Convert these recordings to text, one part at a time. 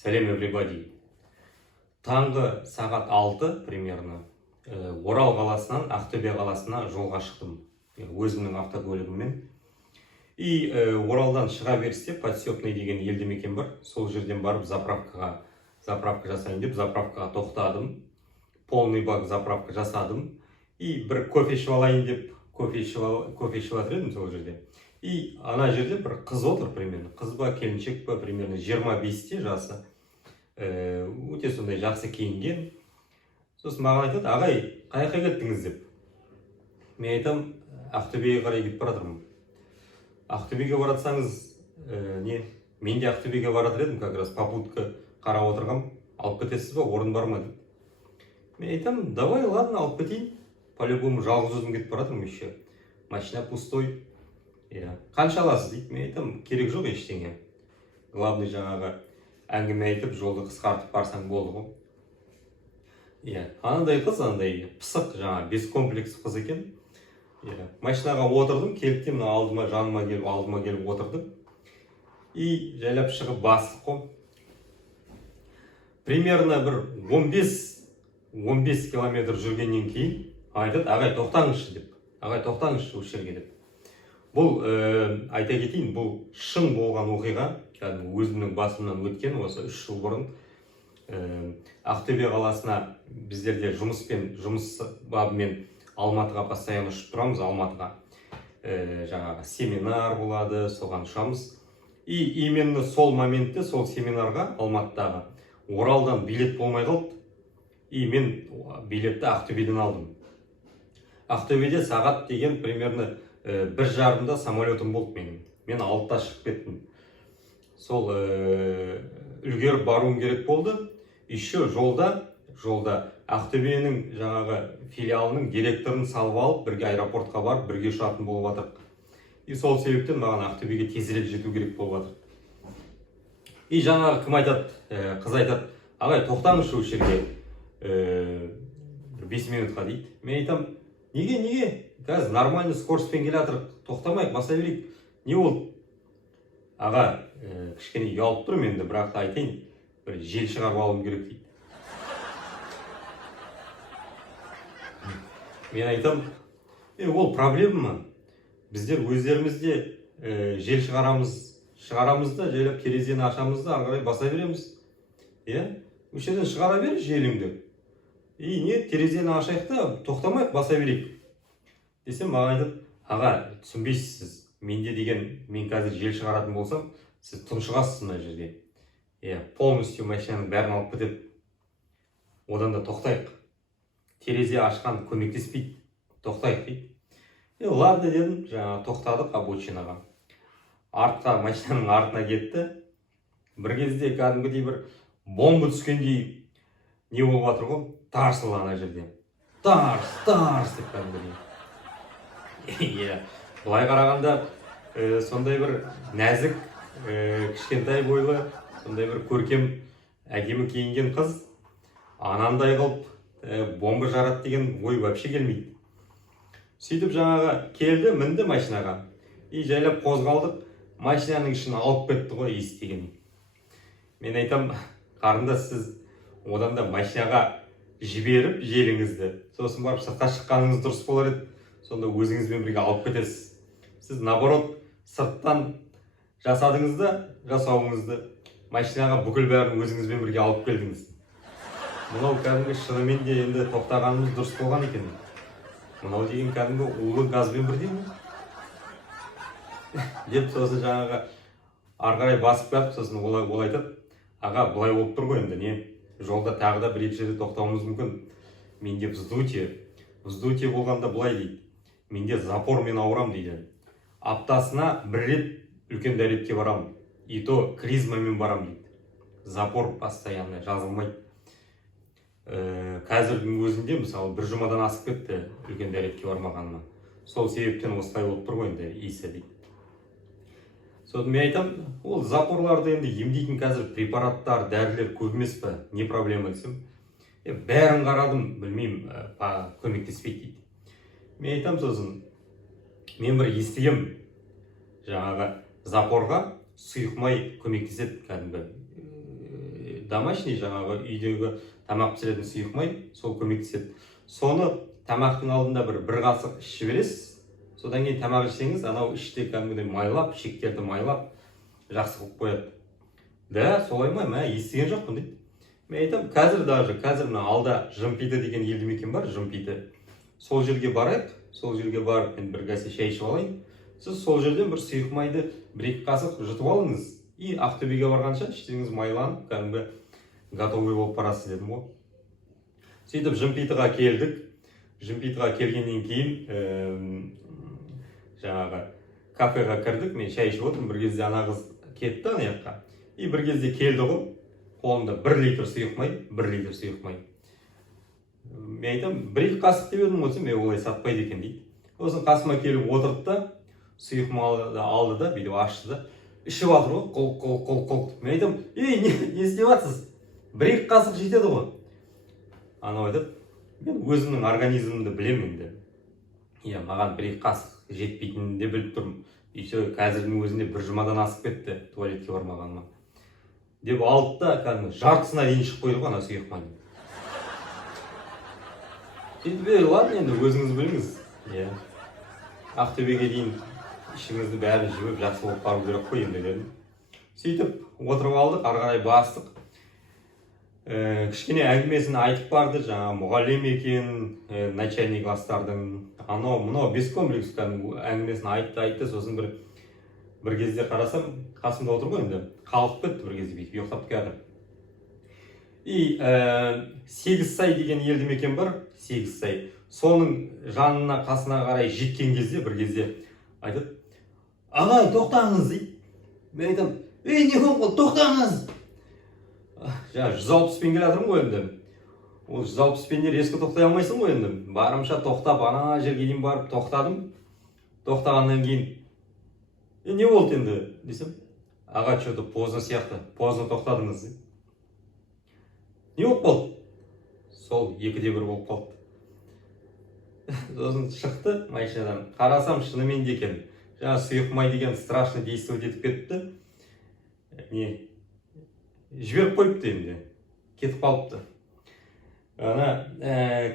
Сәлем everybody. Таңғы сағат 6 примерно Орал қаласынан Ақтөбе қаласына жолға шықтым. Өзімнің автокөлігіммен. И Оралдан шыға берісте Подсепный деген елді мекен бар. Сол жерден барып заправка жасайын деп заправкаға тоқтадым. Полный бак заправка жасадым. И бір кофе ішіп алайын деп кофе ішіп жатыр едім сол жерде. И ана жерде бір қыз отыр примерно. Қыз ба, келіншек па, примерно 25-те жасы. Өте сондай жақсы киінген. Сосын маған айтады: "Ағай, қай жаққа кеттіңіз?" деп. Мен айтам: "Ақтөбеге қарай кетіп бара жатырмын." "Ақтөбеге баратсаңыз, мен де Ақтөбеге бара жатыр едім, как раз попутка қарап отырғам, алып кетесіз ба, орын бар ма?" деп. Мен айтам: "Давай, ладно, алып кетейін. По-любому жалғыз өзім кетіп бара жатырмын еще. Машина пустой." "Қанша аласыз?" дейді. Мен айтам: "Керек жоқ ештеңе. Главный жаңағы әңгіме айтып, жолды қысқартып барсаң болды ғой." Анандай қыз, андай пысық, жаңа без комплекс қыз екен. Машинаға отырдым, келді, мына алдыма келіп отырды. И жайлап шығып бастық қой. Примерно бір 15 километр жүргеннен кейін айтады: "Ағай, тоқтаңызшы" деп. "Ағай, тоқтаңызшы осы жерге" деп. Бұл айта кетейін, бұл шын болған оқиға. Өзімнің басымнан өткен осы 3 жыл бұрын Ақтөбе қаласына біздерде жұмыс бабымен Алматыға постоянно ұшып тұрамыз. Алматыға жаңағы семинар болады, соған ұшамыз. И именно сол моментте, сол семинарға Алматыдағы Оралдан билет болмай қалды. И мен билетті Ақтөбеден алдым. Ақтөбеде сағат деген примерно 1:30-да самолетім болды менің. Мен 6-та шығып кеттім. Сол үлгеріп баруым керек болды. Еще жолда Ақтөбенің жаңағы филиалының директорын салып алып, бірге аэропортқа барып, бірге ұшатын болып жатырық. И сол себептен маған Ақтөбеге тезірек жету керек болып жатыр. И жаңағы кім айтады, қыз айтады: "Ағай, тоқтаңызшы осы жерге 5 минутқа" дейді. Мен айтам: "Неге? Қазір нормальный скоростьпен келе жатырық, тоқтамайық, баса берейік. Не болды?" "Аға, кішкене ұялып тұрмын енді, бірақ та айтайын, бір жел шығарып алуым керек" дейді. Мен айтам: "Ол проблема ма? Біздер өздерімізде жел шығарамыз да, жайлап терезені ашамыз да, ары қарай баса береміз. Осы жерден шығара бер желіңді. И терезені ашайық та, тоқтамайық, баса берейік" десем, маған айтады: "Аға, түсінбейсіз сіз. Мен қазір жел шығаратын болсам, сіз тұншығасыз мына жерде. Полностью машинаның бәрін алып кетеді. Одан да тоқтайық. Терезе ашқан көмектеспейді. Тоқтайық" дейді. Ладно дедім, жаңа тоқтадық обочинаға. Машинаның артына кетті. Бір кезде кәдімгідей бір бомба түскендей не болып жатыр ғой, тарсыл ана жерде. Тарс деп кәдімгідей. Былай қарағанда сондай бір нәзік, кішкентай бойлы, сондай бір көркем, әдемі киінген қыз анандай қылып бомба жарады деген ой вообще келмейді. Сөйтіп жаңағы келді, мінді машинаға. И жайлап қозғалдық, машинаның ішін алып кетті ғой, естіген. Мен айтам: "Қарындас, сіз одан да машинаға жіберіп желіңізді, сосын барып сыртқа шыққаныңыз дұрыс болар еді. Сонда өзіңізбен бірге алып кетесіз. Сіз наоборот сырттан жасауыңызды, машинаға бүкіл бәрін өзіңізбен бірге алып келдіңіз. Мынау кәдімгі шынымен де енді тоқтағанымыз дұрыс болған екен. Мынау деген кәдімгі улы газбен бірдей ме?" деп сосын жаңағы ары қарай басып кетіп, сосын ол айтады: "Аға, былай болып тұр ғой енді, жолда тағы да бір-екі жерде тоқтауымыз мүмкін. Менде вздутие болғанда былай" дейді. "Менде запормен ауырам" дейді. "Аптасына 1 рет үлкен дәретке барам. И то клизмамен барам" дейді. Запор постоянно жазылмайды. Қазірдің өзінде, мысалы, 1 жұмадан асып кетті үлкен дәретке бармағаныма. Сол себептен осылай болып тұр ғой енді, иісі" дейді. Сосын мен айтам: "Ол запорларды енді емдейтін қазір препараттар, дәрілер көп емес па? Не проблема" десем, "Бәрін қарадым, білмеймін, көмектеспейді" дейді. Мен айтам сосын: "Мен бір естігем, жаңағы запорға сұйық май көмектеседі, кәдімгі домашний жаңағы үйдегі тамақ пісіретін сұйық май, сол көмектеседі. Соны тамақтың алдында бір қасық ішіп жібересіз. Содан кейін тамақ ішсеңіз, анау іште кәдімгідей майлап, шектерді майлап, жақсы қылып қояды. Да, солай ма? Мен естіген жоқпын дейді. Мен айтамын, қазір мына алда Жымпиты деген елді мекен бар, Жымпиты. Сол жерге барайық, сол жерге барып мен бір кесе шай ішіп алайын. Сіз сол жерден бір сұйық майды бір-екі қасық жұтып алыңыз. И Ақтөбеге барғанша іштеңіз майланып, кәдімгі готовый болып барасыз дедім ғой. Сөйтіп Жымпитыға келдік. Жымпитыға келгеннен кейін жаңағы кафеға кірдік. Мен шай ішіп отырмын. Бір кезде ана қыз кетті ана жаққа. И бір кезде келді ғой. Қолында 1 литр сұйық май, 1 литр сұйық май. Мен айтам, 1-2 қасық деп едім ғой, мен олай сатпайды екен дейді. Осын қасыма келіп отырды да, сұйық майды алды да, бүйтіп ашты да, ішіп жатыр ғой, қол. Мен айтам, не істеп жатсыз? 1-2 қасық жетеді ғой. Анау айтады, мен өзімнің организмімді білемін енді. Иә, маған 1-2 қасық жетпейтінін де біліп тұрмын. Еще қазірдің өзінде бір жұмадан асып кетті туалетке бармағаныма. Деп алды да, кәдімгі жартысына дейін шығып қойды ғой ана сұйық майды. Сөйтіп, ладно, енді өзіңіз біліңіз. Иә. Ақтөбеге дейін ішіңізді бәрін жібіп, жақсы болып бару керек қой енді дедім. Сөйтіп, отырып алдық, ары қарай бастық. Кішкене әңгімесін айтып барды, жаңа мұғалім екен, начальник класстардың, анау бес комплекс әңгімесін айтты, сосын бір кезде қарасам, қасымда отыр ғой енді, қалып кетті бір кезде бүйтіп, ұйықтап келді. И Сегізсай деген елді мекен бар, Сегізсай. Соның жанына қасына қарай жеткен кезде бір кезде айтады, ағай, тоқтаңыз дейді. Мен айтам, не болды, тоқтаңыз. Жаңа 160-пен келе жатырмын ғой енді. Ол 160-пенде резко тоқтай алмайсың ғой енді. Барымша тоқтап, ана жерге дейін барып тоқтадым. Тоқтағаннан кейін, не болды енді десем, аға, что-то поздно сияқты, поздно тоқтадыңыз дейді. Не болып қалды? Сол 2-де 1 болып қалды. Сосын шықты машинадан. Қарасам шынымен де екен. Жаңа сұйық май деген страшно действовать етіп кетті. Жіберіп қойыпты енді. Кетіп қалыпты. Ана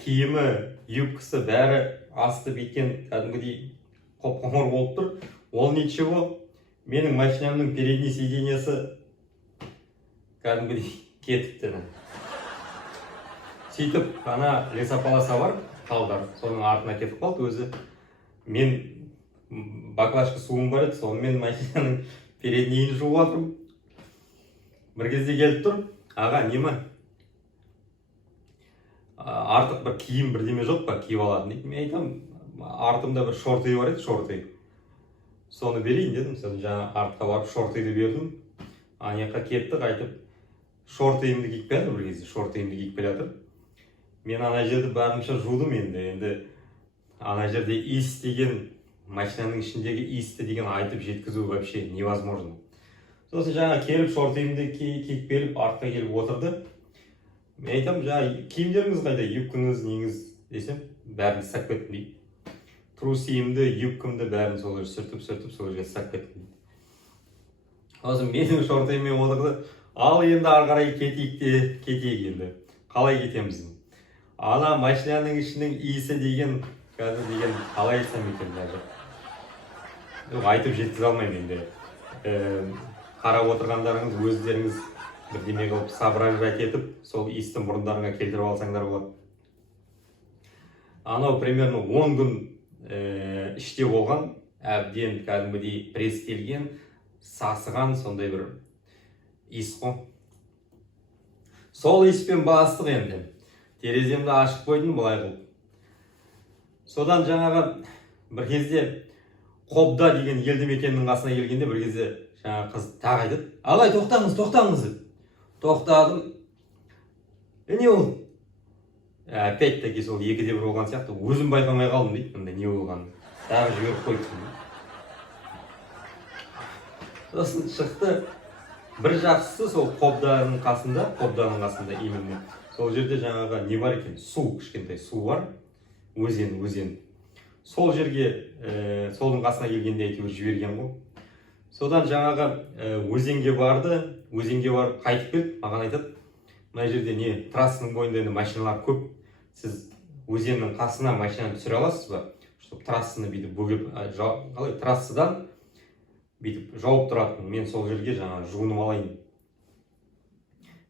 киімі, юбкасы бәрі асты біткен, кәдімгідей қоп-қоңыр болып тұр. Ол ничего. Менің машинамның передний сиденьесі кәдімгідей кетіпті. Сөйтіп, ана лесополоса бар, талдар, соның артына кетіп қалды өзі. Мен баклажка суым бар еді, сонымен машинаның переднейін жуып жатырмын. Бір кезде келіп тұр, аға, нема? Артық бір киім бірдеме жоқ па, киіп алатын дейді. Мен айтам, артымда бір шорты бар еді, шорты. Соны берейін дедім, соны жаңа артқа барып шортыйды бердім. Анаяққа кетті, қайтып, шортыйымды киіп келді бір кезде, шортыйымды киіп келатыр. Мен ана жерді барынша жудым енді ана жерде иіс деген, машинаның ішіндегі иісті деген айтып жеткізу вообще невозможно. Сосын жаңа келіп шортыйымды киіп келіп, артқа келіп отырды. Мен айтам, жаңа киімдеріңіз қайда, юбкаңыз, неңіз десем, бәрін сақ кеттім дейді. Трусиімді, юбкамды бәрін сол жерге сүртіп, сол жерге сақ кеттім дейді. Сосын менің шортыйыммен отырды, ал енді ары қарай кетейік енді. Қалай кетеміз? Ана машинаның ішінің иісі деген, қазір деген, қалай айтсам екен даже. Айтып жеткізе алмаймын енді. Қарап отырғандарыңыз, өздеріңіз бірдеме қылып соображать етіп, сол иісті мұрындарыңа келтіріп алсаңдар болады. Анау примерно 10 күн іште болған, әбден кәдімгідей пресстелген, сасыған сондай бір иіс қой. Сол иіспен бастық енді. Тереземді ашып қойдым былай қылып. Содан жаңағы бір кезде Қобда деген елді мекеннің қасына келгенде бір кезде жаңа қыз тағы айтады, ағай, тоқтаңыз деп. Тоқтадым. Не ол? Опять-таки сол 2-де 1 болған сияқты, өзім байқамай қалдым дейді, мында не болғанын. Тағы жіберіп қойдым. Сосын шықты. Бір жақсысы сол Қобданың қасында именно. Сол жерде жаңағы не бар екен? Су, кішкентай су бар. Өзен. Сол жерге, солдың қасына келгенде әйтеуір жіберген ғой. Содан жаңағы өзенге барып қайтып келіп, маған айтады, мына жерде не трассаның бойында енді машиналар көп, сіз өзеннің қасына машинаны түсіре аласыз ба, чтобы трассаны бүйтіп бөгеп, қалай трассадан бүйтіп жауып тұратын, мен сол жерге жаңа жуынып алайын.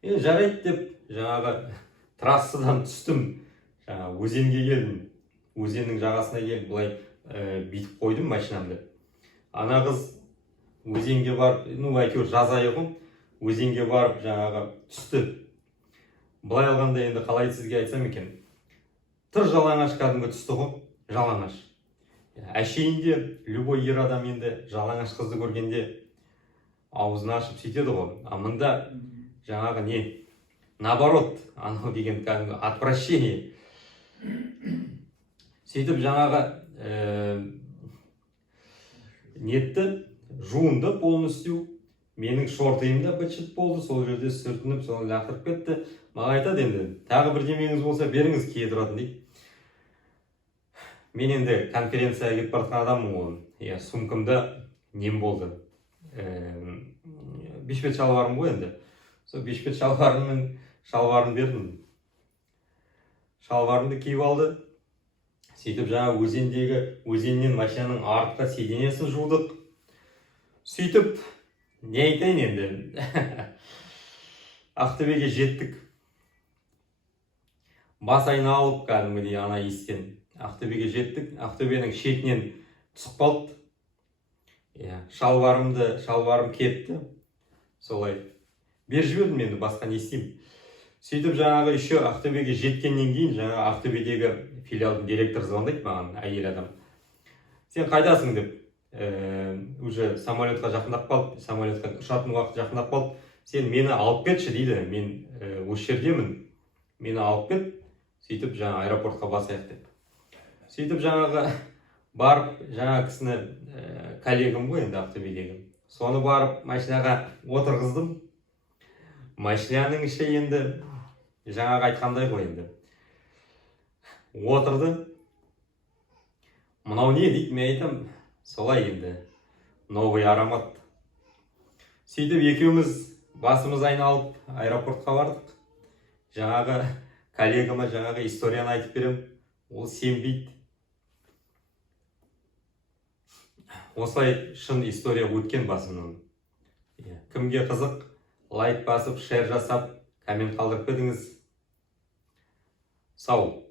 Жарайды деп жаңағы трассадан түстім, жаңа өзенге келдім, өзеннің жағасына келіп былай бүйтіп қойдым машинамды. Ана қыз өзенге барып, әйтеуір жаз айы ғой, өзенге барып жаңағы түсті. Былай алғанда енді қалай сізге айтсам екен, тыр жалаңаш кәдімгі түсті ғой, жалаңаш. Әшейінде любой ер адам енді жалаңаш қызды көргенде аузын ашып сөйтеді ғой. А мында жаңағы не, наоборот, анау деген кәдімгі отвращение. Сөйтіп жаңағы нетті, жуынды полностью, менің шортиым да быт-шыт болды, сол жерде сүртініп, соны лақтырып кетті. Маған айтады енді, тағы бірдемеңіз болса беріңіз, кие тұратын дейді. Мен енді конференцияға кетіп бара жатқан адаммын ғой. Сумкамда нем болды. Бешпет шалбарым ғой енді. Сол бешпет шалбарын бердім. Шалбарымды киіп алды. Сөйтіп жаңа өзеннен машинаның артқы сиденьесін жудық. Сөйтіп, не айтайын енді? Ақтөбеге жеттік. Бас айналып кәдімгідей ана естен. Ақтөбеге жеттік. Ақтөбенің шетінен түсіп қалды. Шалбарым кетті. Солай. Бер жібердім енді, басқа не істеймін. Сөйтіп жаңағы еще Ақтөбеге жеткеннен кейін жаңағы Ақтөбедегі филиалдың директоры звондайды маған, әйел адам. Сен қайдасың деп. Уже самолетқа жақындап қалды, самолетқа ұшатын уақыт жақындап қалды. Сен мені алып кетші дейді. Мен осы жердемін. Мені алып кет. Сөйтіп жаңа аэропортқа басайық деп. Сөйтіп жаңағы барып, жаңа кісіні коллегам ғой енді Ақтөбедегі. Соны барып машинаға отырғыздым. Машинаның іші енді жаңағы айтқандай ғой енді. Отырды. Мынау не дейді, мен айтам, солай енді. Новый аромат. Сөйтіп екеуміз басымыз айналып аэропортқа бардық. Жаңағы коллегама жаңағы историяны айтып берем. Ол сенбейді. Осылай шын история өткен басымнан. Кімге қызық, лайк басып, шер жасап, коммент қалдырып кетіңіз. Сау.